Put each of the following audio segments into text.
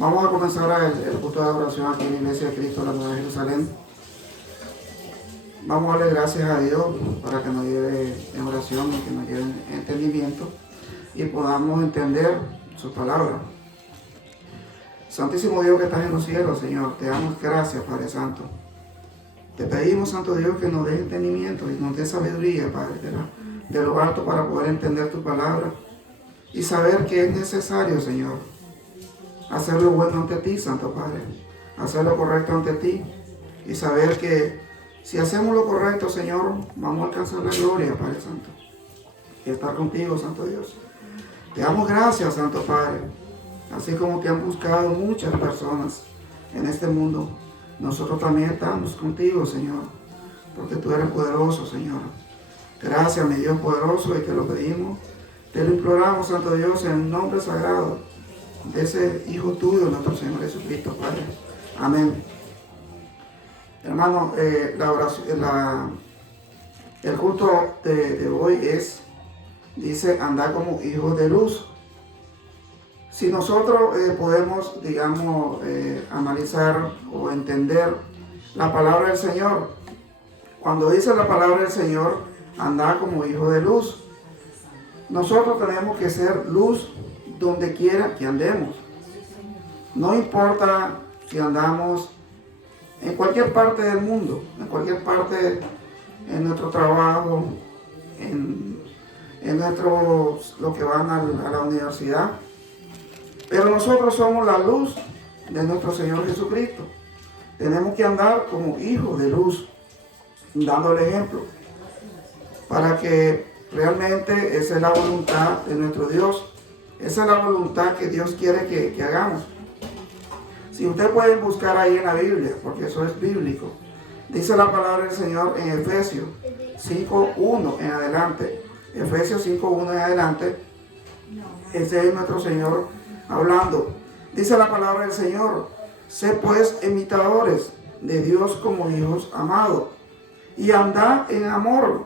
Vamos a comenzar el culto de adoración aquí en la Iglesia de Cristo, la Nueva Jerusalén. Vamos a darle gracias a Dios para que nos lleve en oración y que nos lleve en entendimiento y podamos entender su palabra. Santísimo Dios que estás en los cielos, Señor, te damos gracias, Padre Santo. Te pedimos, Santo Dios, que nos dé entendimiento y nos dé sabiduría, Padre, de lo alto para poder entender tu palabra y saber que es necesario, Señor, hacer lo bueno ante ti, Santo Padre, hacer lo correcto ante ti y saber que si hacemos lo correcto, Señor, vamos a alcanzar la gloria, Padre Santo, y estar contigo, Santo Dios. Te damos gracias, Santo Padre, así como te han buscado muchas personas en este mundo. Nosotros también estamos contigo, Señor, porque tú eres poderoso, Señor. Gracias, mi Dios poderoso, y te lo pedimos, te lo imploramos, Santo Dios, en el nombre sagrado de ese Hijo tuyo, nuestro Señor Jesucristo, Padre. Amén. Hermano, el culto de hoy dice, andar como hijos de luz. Si nosotros podemos, digamos, analizar o entender la palabra del Señor, cuando dice la palabra del Señor, andar como hijos de luz, nosotros tenemos que ser luz donde quiera que andemos. No importa si andamos en cualquier parte del mundo, en cualquier parte, en nuestro trabajo, en los que van a la universidad. Pero nosotros somos la luz de nuestro Señor Jesucristo. Tenemos que andar como hijos de luz, dando el ejemplo, para que realmente esa es la voluntad de nuestro Dios. Esa es la voluntad que Dios quiere que hagamos. Si ustedes pueden buscar ahí en la Biblia, porque eso es bíblico, dice la palabra del Señor en Efesios 5:1 en adelante. Efesios 5:1 en adelante. Ese es nuestro Señor hablando. Dice la palabra del Señor: sé pues imitadores de Dios como hijos amados, y andad en amor,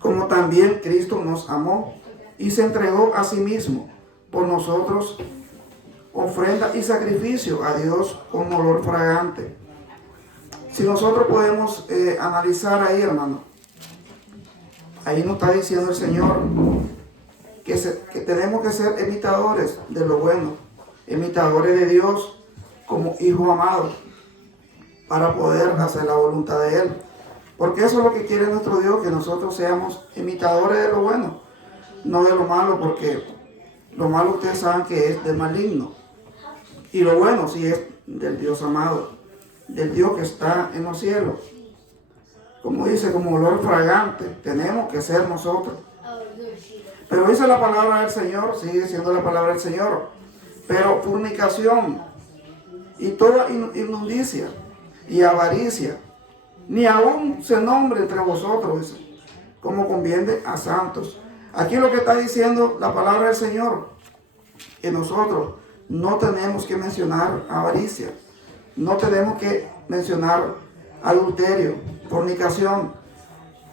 como también Cristo nos amó y se entregó a sí mismo por nosotros, ofrenda y sacrificio a Dios con olor fragante. Si nosotros podemos analizar ahí, hermano, ahí nos está diciendo el Señor que tenemos que ser imitadores de lo bueno, imitadores de Dios como hijos amados, para poder hacer la voluntad de Él. Porque eso es lo que quiere nuestro Dios, que nosotros seamos imitadores de lo bueno, no de lo malo, porque lo malo ustedes saben que es del maligno. Y lo bueno sí es del Dios amado, del Dios que está en los cielos. Como dice, como olor fragante, tenemos que ser nosotros. Pero dice la palabra del Señor, sigue siendo la palabra del Señor, pero fornicación y toda inmundicia y avaricia, ni aún se nombre entre vosotros, dice, como conviene a santos. Aquí lo que está diciendo la palabra del Señor, que nosotros no tenemos que mencionar avaricia, no tenemos que mencionar adulterio, fornicación.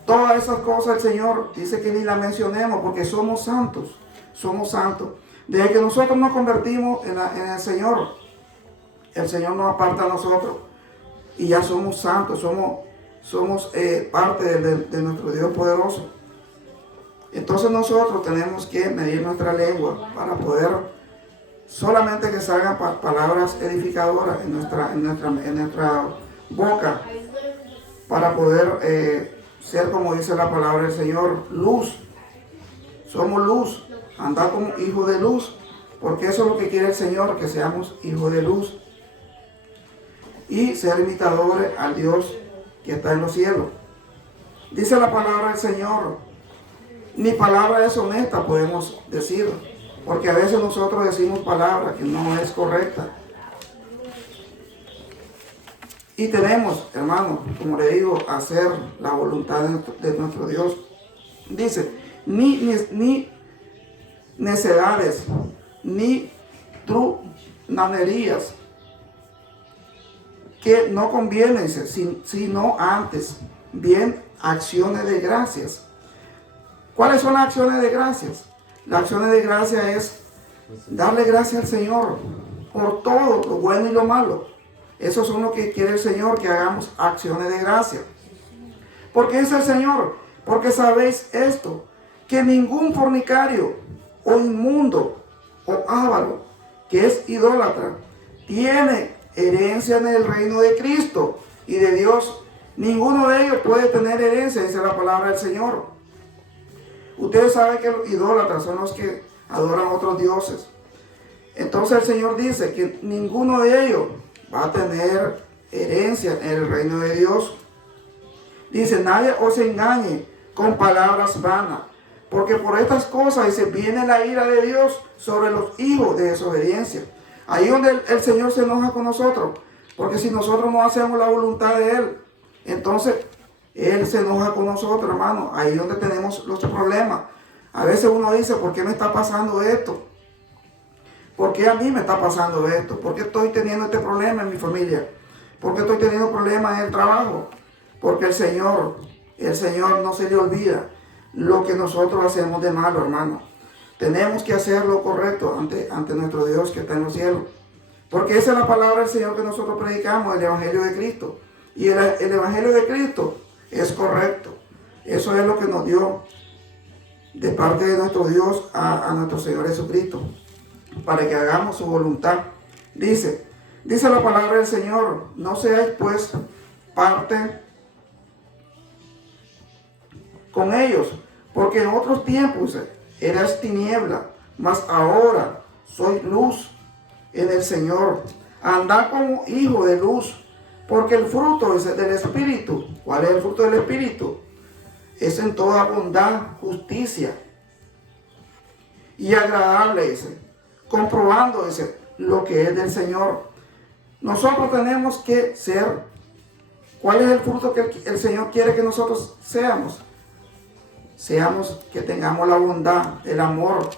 Todas esas cosas el Señor dice que ni las mencionemos, porque somos santos, somos santos. Desde que nosotros nos convertimos en el Señor nos aparta a nosotros y ya somos santos, somos parte de nuestro Dios poderoso. Entonces nosotros tenemos que medir nuestra lengua para poder solamente que salgan palabras edificadoras en nuestra boca, para poder ser, como dice la palabra del Señor, luz. Somos luz, andar como hijos de luz, porque eso es lo que quiere el Señor, que seamos hijos de luz y ser imitadores al Dios que está en los cielos. Dice la palabra del Señor, ni palabra deshonesta podemos decir, porque a veces nosotros decimos palabras que no es correcta. Y tenemos, hermano, como le digo, hacer la voluntad de nuestro Dios. Dice, ni necedades, ni truhanerías, que no convienen, sino antes, bien, acciones de gracias. ¿Cuáles son las acciones de gracias? Las acciones de gracias es darle gracias al Señor por todo lo bueno y lo malo. Eso es lo que quiere el Señor, que hagamos acciones de gracia. ¿Por qué es el Señor? Porque sabéis esto, que ningún fornicario o inmundo o avaro, que es idólatra, tiene herencia en el reino de Cristo y de Dios. Ninguno de ellos puede tener herencia, dice la palabra del Señor. Ustedes saben que los idólatras son los que adoran a otros dioses. Entonces el Señor dice que ninguno de ellos va a tener herencia en el reino de Dios. Dice, nadie os engañe con palabras vanas, porque por estas cosas, dice, viene la ira de Dios sobre los hijos de desobediencia. Ahí donde el Señor se enoja con nosotros, porque si nosotros no hacemos la voluntad de Él, entonces Él se enoja con nosotros, hermano. Ahí donde tenemos los problemas. A veces uno dice, ¿por qué me está pasando esto? ¿Por qué a mí me está pasando esto? ¿Por qué estoy teniendo este problema en mi familia? ¿Por qué estoy teniendo problemas en el trabajo? Porque el Señor no se le olvida lo que nosotros hacemos de malo, hermano. Tenemos que hacer lo correcto ante nuestro Dios que está en los cielos. Porque esa es la palabra del Señor que nosotros predicamos, el Evangelio de Cristo. Y el Evangelio de Cristo es correcto. Eso es lo que nos dio de parte de nuestro Dios a nuestro Señor Jesucristo, para que hagamos su voluntad. Dice la palabra del Señor, no seáis pues parte con ellos, porque en otros tiempos eras tiniebla, mas ahora soy luz en el Señor. Andad como hijo de luz, porque el fruto es del Espíritu. ¿Cuál es el fruto del Espíritu? Es en toda bondad, justicia y agradable, comprobando lo que es del Señor. Nosotros tenemos que ser. ¿Cuál es el fruto que el Señor quiere que nosotros seamos? Seamos que tengamos la bondad, el amor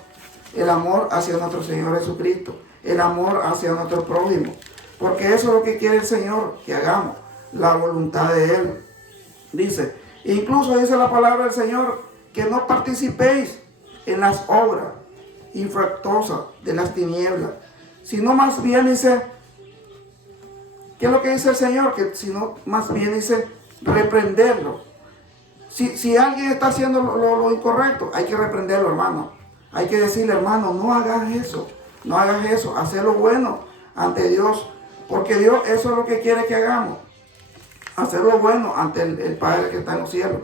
hacia nuestro Señor Jesucristo, el amor hacia nuestro prójimo, porque eso es lo que quiere el Señor, que hagamos la voluntad de Él. Dice, incluso dice la palabra del Señor, que no participéis en las obras infructuosas de las tinieblas, sino más bien dice, ¿qué es lo que dice el Señor? Que sino más bien dice, reprenderlo. Si alguien está haciendo lo incorrecto, hay que reprenderlo, hermano. Hay que decirle, hermano, no hagas eso, hacer lo bueno ante Dios, porque Dios eso es lo que quiere que hagamos, hacer lo bueno ante el Padre que está en los cielos.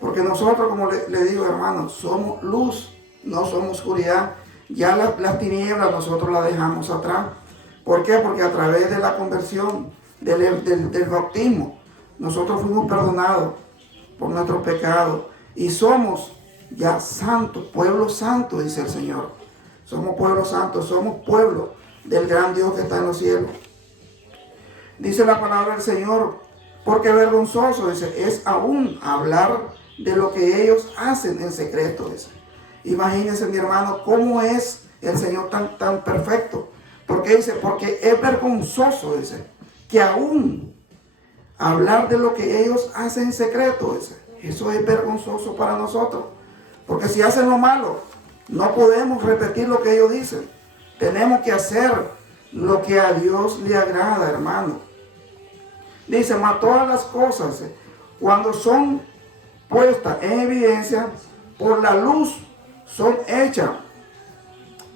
Porque nosotros, como le digo, hermano, somos luz, no somos oscuridad. Ya las tinieblas nosotros las dejamos atrás. ¿Por qué? Porque a través de la conversión, del bautismo, nosotros fuimos perdonados por nuestros pecados y somos ya santos, pueblo santo, dice el Señor. Somos pueblo santo, somos pueblo del gran Dios que está en los cielos. Dice la palabra del Señor, porque vergonzoso, dice, es aún hablar de lo que ellos hacen en secreto, dice. Imagínense, mi hermano, cómo es el Señor tan perfecto. Porque dice, porque es vergonzoso, dice, que aún hablar de lo que ellos hacen en secreto, dice. Eso es vergonzoso para nosotros. Porque si hacen lo malo, no podemos repetir lo que ellos dicen. Tenemos que hacer lo que a Dios le agrada, hermano. Dice, mas todas las cosas, cuando son puestas en evidencia por la luz, son hechas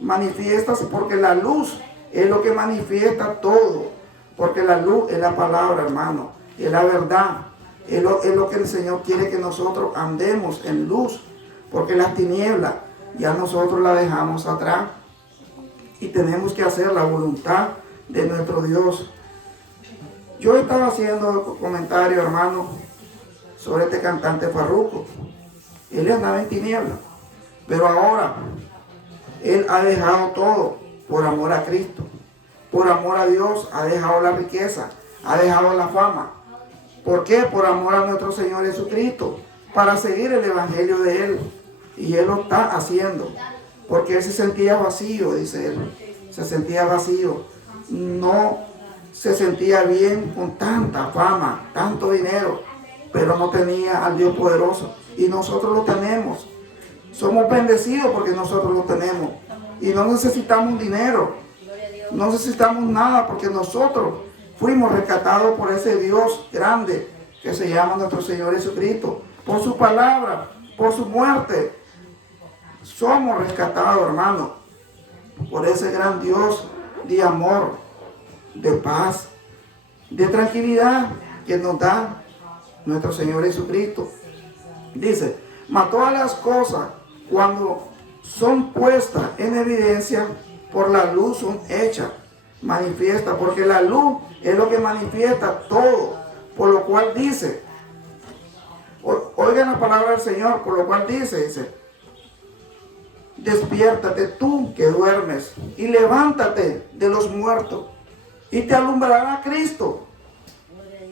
manifiestas, porque la luz es lo que manifiesta todo. Porque la luz es la palabra, hermano, es la verdad. Es lo que el Señor quiere, que nosotros andemos en luz, porque las tinieblas ya nosotros las dejamos atrás y tenemos que hacer la voluntad de nuestro Dios. Yo estaba haciendo comentarios, hermano, sobre este cantante Farruko. Él andaba en tinieblas, pero ahora él ha dejado todo por amor a Cristo, por amor a Dios. Ha dejado la riqueza, ha dejado la fama. ¿Por qué? Por amor a nuestro Señor Jesucristo, para seguir el Evangelio de Él. Y Él lo está haciendo, porque Él se sentía vacío, dice Él. Se sentía vacío. No se sentía bien con tanta fama, tanto dinero, pero no tenía al Dios poderoso. Y nosotros lo tenemos. Somos bendecidos porque nosotros lo tenemos. Y no necesitamos dinero. No necesitamos nada porque nosotros fuimos rescatados por ese Dios grande que se llama nuestro Señor Jesucristo. Por su palabra, por su muerte. Somos rescatados, hermano, por ese gran Dios de amor, de paz, de tranquilidad que nos da nuestro Señor Jesucristo. Dice, mas todas las cosas cuando son puestas en evidencia por la luz son hechas manifiestas, porque la luz es lo que manifiesta todo, por lo cual dice, oigan la palabra del Señor, por lo cual dice, despiértate tú que duermes y levántate de los muertos y te alumbrará Cristo.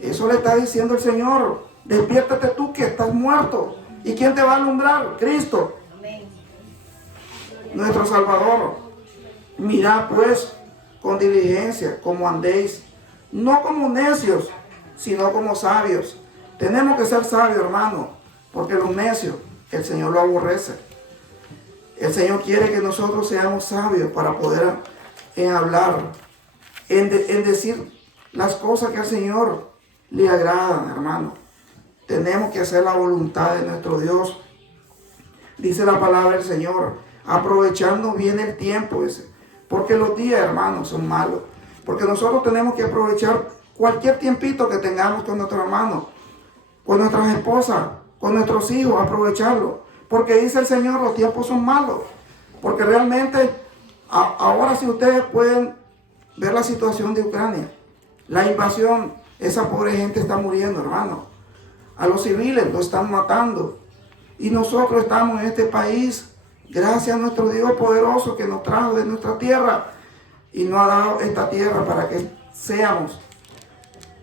Eso le está diciendo el Señor. Despiértate tú que estás muerto. ¿Y quién te va a alumbrar? Cristo, nuestro Salvador. Mirad pues con diligencia como andéis, no como necios, sino como sabios. Tenemos que ser sabios, hermano, porque los necios el Señor lo aborrece. El Señor quiere que nosotros seamos sabios para poder hablar, en decir las cosas que al Señor le agradan, hermano. Tenemos que hacer la voluntad de nuestro Dios. Dice la palabra del Señor, aprovechando bien el tiempo, porque los días, hermanos, son malos. Porque nosotros tenemos que aprovechar cualquier tiempito que tengamos con nuestros hermanos, con nuestras esposas, con nuestros hijos, aprovecharlo. Porque dice el Señor, los tiempos son malos. Porque realmente, ahora si ustedes pueden ver la situación de Ucrania, la invasión, esa pobre gente está muriendo, hermano. A los civiles lo están matando. Y nosotros estamos en este país, gracias a nuestro Dios poderoso que nos trajo de nuestra tierra y nos ha dado esta tierra para que seamos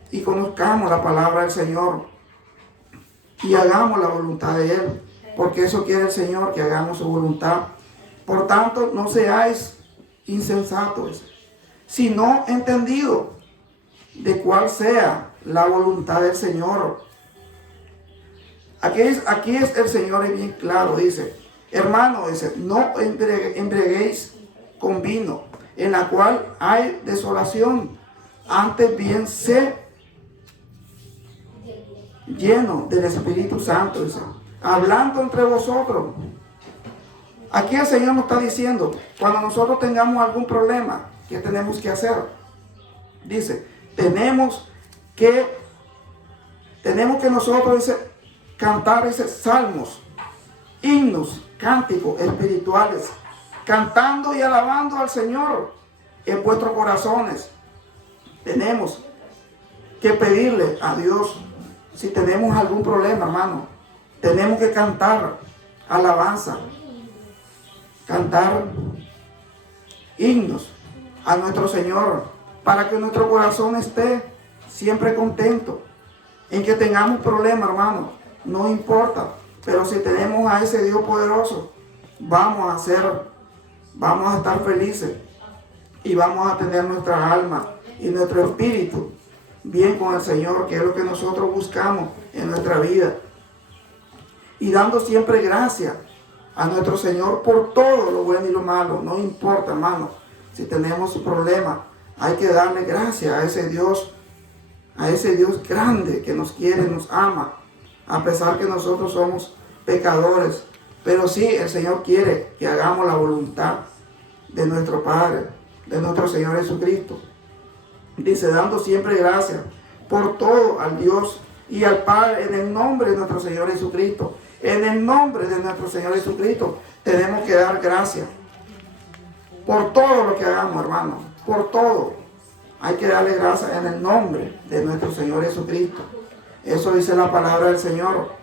y conozcamos la palabra del Señor y hagamos la voluntad de Él. Porque eso quiere el Señor, que hagamos su voluntad. Por tanto, no seáis insensatos, sino entendidos de cuál sea la voluntad del Señor. Aquí es el Señor es bien claro, dice, hermano, dice, no embriaguéis con vino, en la cual hay desolación, antes bien sé lleno del Espíritu Santo, dice, hablando entre vosotros. Aquí el Señor nos está diciendo, cuando nosotros tengamos algún problema, ¿qué tenemos que hacer? Dice, tenemos que nosotros, dice, cantar salmos, himnos, cánticos espirituales, cantando y alabando al Señor en vuestros corazones. Tenemos que pedirle a Dios si tenemos algún problema, hermano. Tenemos que cantar alabanza, cantar himnos a nuestro Señor para que nuestro corazón esté siempre contento. En que tengamos problemas, hermano, no importa, pero si tenemos a ese Dios poderoso, vamos a estar felices y vamos a tener nuestra alma y nuestro espíritu bien con el Señor, que es lo que nosotros buscamos en nuestra vida. Y dando siempre gracias a nuestro Señor por todo lo bueno y lo malo. No importa, hermano, si tenemos un problema, hay que darle gracias a ese Dios grande que nos quiere, nos ama, a pesar que nosotros somos pecadores. Pero sí, el Señor quiere que hagamos la voluntad de nuestro Padre, de nuestro Señor Jesucristo. Dice, dando siempre gracias por todo al Dios y al Padre, en el nombre de nuestro Señor Jesucristo. En el nombre de nuestro Señor Jesucristo tenemos que dar gracias por todo lo que hagamos, hermano, por todo. Hay que darle gracias en el nombre de nuestro Señor Jesucristo. Eso dice la palabra del Señor.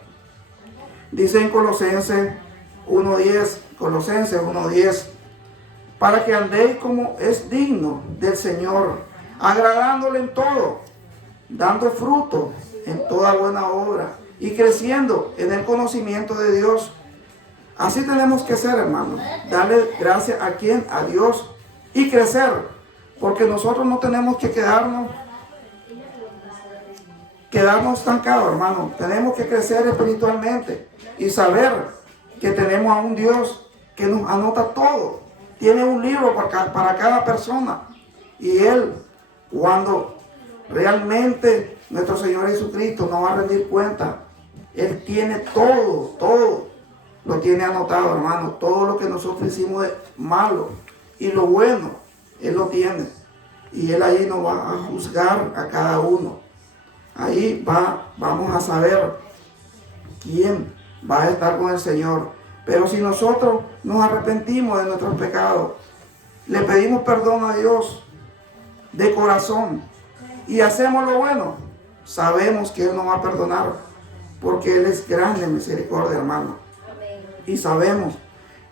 Dice en Colosenses 1:10, para que andéis como es digno del Señor, agradándole en todo, dando fruto en toda buena obra y creciendo en el conocimiento de Dios. Así tenemos que ser, hermano. Darle gracias a quién, a Dios, y crecer, porque nosotros no tenemos que quedarnos estancados, hermano. Tenemos que crecer espiritualmente y saber que tenemos a un Dios que nos anota todo. Tiene un libro para cada persona. Y Él, cuando realmente nuestro Señor Jesucristo nos va a rendir cuenta, Él tiene todo lo tiene anotado, hermano. Todo lo que nosotros hicimos de malo y lo bueno, Él lo tiene. Y Él ahí nos va a juzgar a cada uno. Ahí vamos a saber quién va a estar con el Señor. Pero si nosotros nos arrepentimos de nuestros pecados, le pedimos perdón a Dios de corazón y hacemos lo bueno, sabemos que Él nos va a perdonar, porque Él es grande en misericordia, hermano. Y sabemos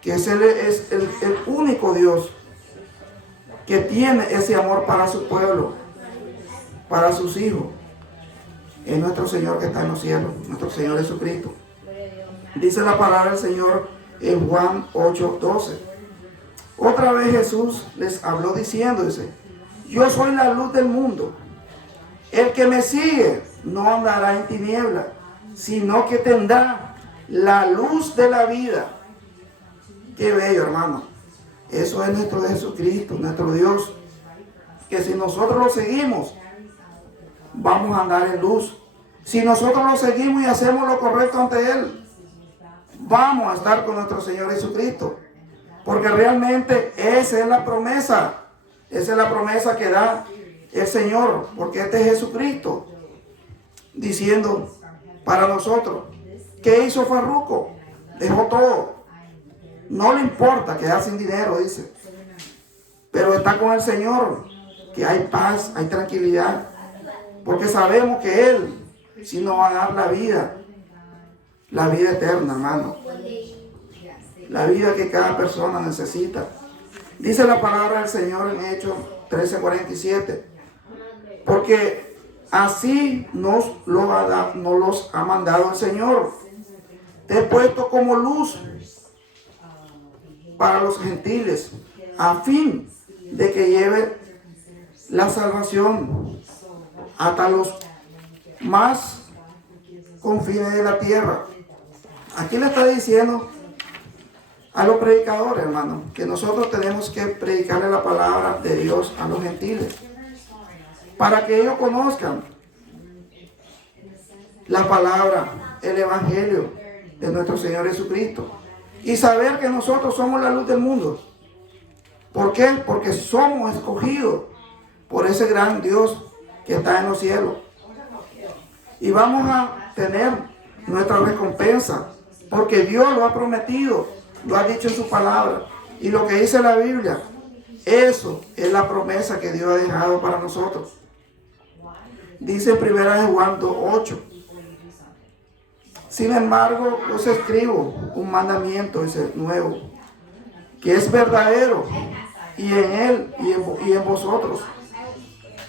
que Él es el único Dios que tiene ese amor para su pueblo, para sus hijos. Es nuestro Señor que está en los cielos, nuestro Señor Jesucristo. Dice la palabra del Señor en Juan 8:12. Otra vez Jesús les habló diciendo, dice, yo soy la luz del mundo. El que me sigue no andará en tinieblas, sino que tendrá la luz de la vida. Qué bello, hermano. Eso es nuestro Jesucristo, nuestro Dios. Que si nosotros lo seguimos, vamos a andar en luz. Si nosotros lo seguimos y hacemos lo correcto ante Él, vamos a estar con nuestro Señor Jesucristo. Porque realmente esa es la promesa. Esa es la promesa que da el Señor. Porque este es Jesucristo diciendo para nosotros. ¿Qué hizo Farruko? Dejó todo. No le importa quedar sin dinero, dice. Pero está con el Señor. Que hay paz, hay tranquilidad. Porque sabemos que Él sí nos va a dar la vida eterna, hermano. La vida que cada persona necesita. Dice la palabra del Señor en Hechos 13:47. Porque así nos los ha mandado el Señor. Te he puesto como luz para los gentiles, a fin de que lleve la salvación hasta los más confines de la tierra. Aquí le está diciendo a los predicadores, hermano, que nosotros tenemos que predicarle la palabra de Dios a los gentiles, para que ellos conozcan la palabra, el evangelio de nuestro Señor Jesucristo, y saber que nosotros somos la luz del mundo. ¿Por qué? Porque somos escogidos por ese gran Dios que está en los cielos. Y vamos a tener nuestra recompensa, porque Dios lo ha prometido, lo ha dicho en su palabra. Y lo que dice la Biblia, eso es la promesa que Dios ha dejado para nosotros. Dice en 1 Juan 2:8. Sin embargo, os escribo un mandamiento, dice, nuevo, que es verdadero, y en Él y en vosotros.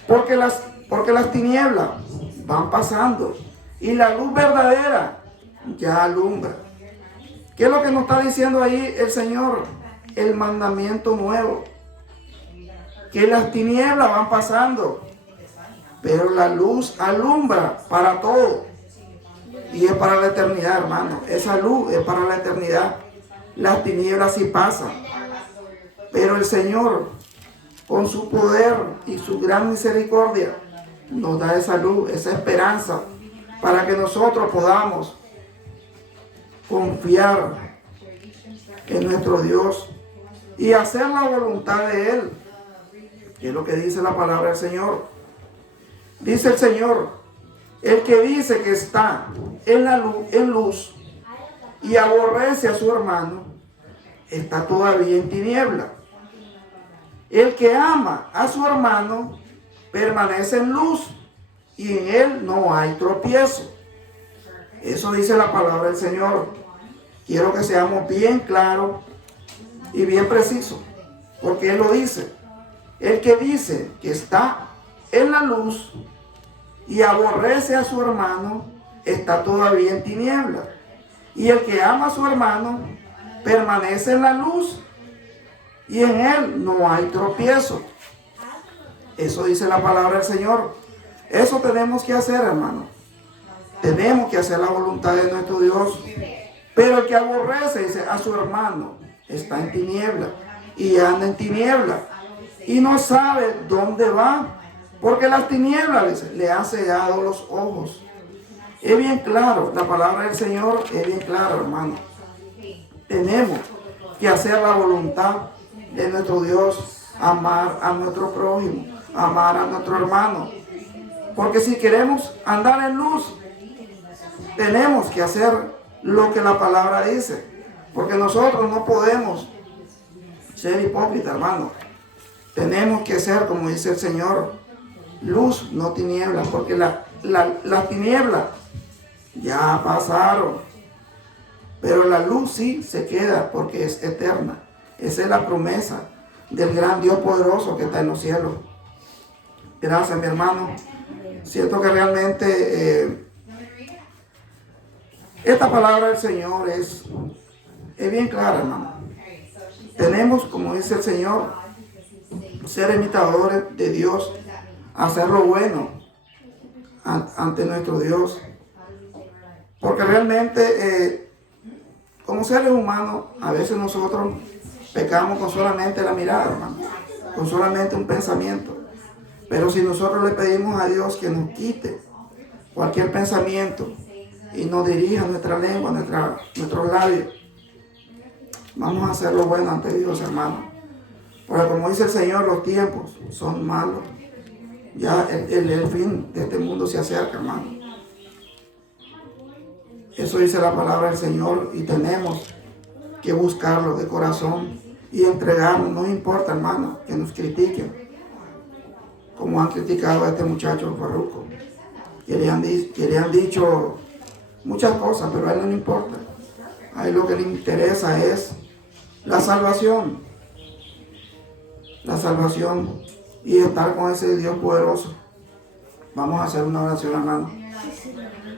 Porque las tinieblas van pasando y la luz verdadera ya alumbra. ¿Qué es lo que nos está diciendo ahí el Señor? El mandamiento nuevo. Que las tinieblas van pasando, pero la luz alumbra para todo. Y es para la eternidad, hermano. Esa luz es para la eternidad. Las tinieblas sí pasan, pero el Señor, con su poder y su gran misericordia, nos da esa luz, esa esperanza, para que nosotros podamos confiar en nuestro Dios y hacer la voluntad de Él, que es lo que dice la palabra del Señor. Dice el Señor, el que dice que está en luz y aborrece a su hermano, está todavía en tiniebla. El que ama a su hermano permanece en luz y en él no hay tropiezo. Eso dice la palabra del Señor. Quiero que seamos bien claros y bien precisos, porque Él lo dice. El que dice que está en la luz y aborrece a su hermano, está todavía en tiniebla. Y el que ama a su hermano permanece en la luz y en él no hay tropiezo. Eso dice la palabra del Señor. Eso tenemos que hacer, hermano. Tenemos que hacer la voluntad de nuestro Dios. Pero el que aborrece, dice, a su hermano, está en tiniebla y anda en tiniebla y no sabe dónde va, porque las tinieblas, dice, le han cegado los ojos. Es bien claro, la palabra del Señor es bien clara, hermano. Tenemos que hacer la voluntad de nuestro Dios, amar a nuestro prójimo, amar a nuestro hermano. Porque si queremos andar en luz, tenemos que hacer lo que la palabra dice. Porque nosotros no podemos ser hipócritas, hermano. Tenemos que ser, como dice el Señor, luz, no tinieblas. Porque las tinieblas ya pasaron. Pero la luz sí se queda porque es eterna. Esa es la promesa del gran Dios poderoso que está en los cielos. Gracias, mi hermano. Siento que realmente esta palabra del Señor es bien clara, hermano. Tenemos, como dice el Señor, ser imitadores de Dios, hacer lo bueno ante nuestro Dios. Porque realmente, como seres humanos, a veces nosotros pecamos con solamente la mirada, hermano, con solamente un pensamiento. Pero si nosotros le pedimos a Dios que nos quite cualquier pensamiento y nos dirija nuestra lengua, nuestros labios, vamos a hacer lo bueno ante Dios, hermano. Porque como dice el Señor, los tiempos son malos. Ya el fin de este mundo se acerca, hermano. Eso dice la palabra del Señor y tenemos que buscarlo de corazón y entregarnos. No importa, hermano, que nos critiquen, como han criticado a este muchacho Farruko, que le han dicho muchas cosas, pero a él no le importa. A él lo que le interesa es la salvación y estar con ese Dios poderoso. Vamos a hacer una oración, hermano.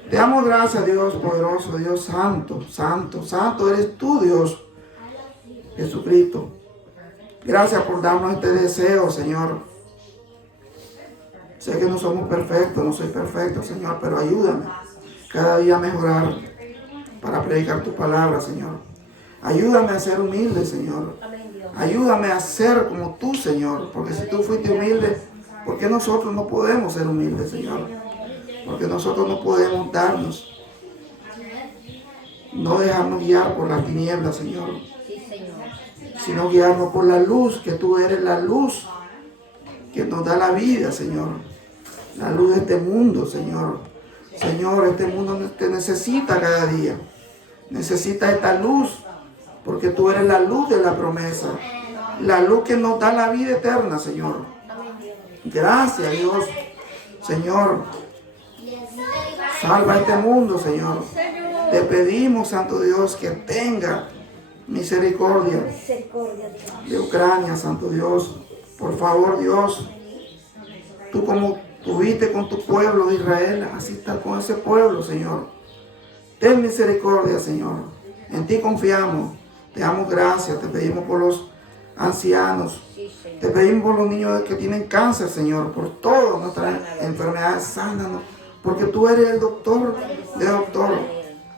Te damos gracias, Dios poderoso, Dios santo, santo, santo eres tú, Dios Jesucristo. Gracias por darnos este deseo, Señor. Sé que no somos perfectos, no soy perfecto, Señor, pero ayúdame cada día a mejorar para predicar tu palabra, Señor. Ayúdame a ser humilde, Señor. Ayúdame a ser como tú, Señor, porque si tú fuiste humilde, ¿por qué nosotros no podemos ser humildes, Señor? Porque nosotros no podemos no dejarnos guiar por las tinieblas, Señor, sino guiarnos por la luz, que tú eres la luz que nos da la vida, Señor. La luz de este mundo, Señor. Señor, este mundo te necesita cada día. Necesita esta luz, porque tú eres la luz de la promesa. La luz que nos da la vida eterna, Señor. Gracias, Dios. Señor, salva este mundo, Señor. Te pedimos, Santo Dios, que tenga misericordia de Ucrania, Santo Dios. Por favor, Dios, tú como tuviste con tu pueblo de Israel, así está con ese pueblo, Señor. Ten misericordia, Señor. En ti confiamos. Te damos gracias. Te pedimos por los ancianos. Te pedimos por los niños que tienen cáncer, Señor. Por todas nuestras enfermedades, sánanos. Porque tú eres el doctor de doctor.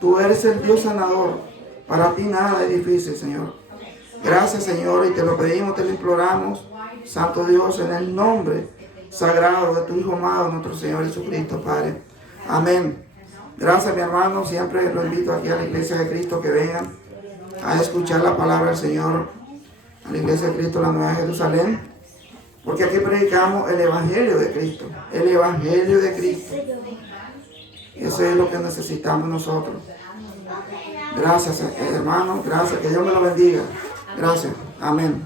Tú eres el Dios sanador. Para ti nada es difícil, Señor. Gracias, Señor, y te lo pedimos, te lo imploramos, Santo Dios, en el nombre sagrado de tu Hijo amado, nuestro Señor Jesucristo, Padre. Amén. Gracias, mi hermano. Siempre lo invito aquí a la Iglesia de Cristo que vengan a escuchar la palabra del Señor, a la Iglesia de Cristo, la Nueva Jerusalén, porque aquí predicamos el Evangelio de Cristo, el Evangelio de Cristo. Eso es lo que necesitamos nosotros. Gracias, hermano. Gracias. Que Dios me lo bendiga. Gracias. Amén.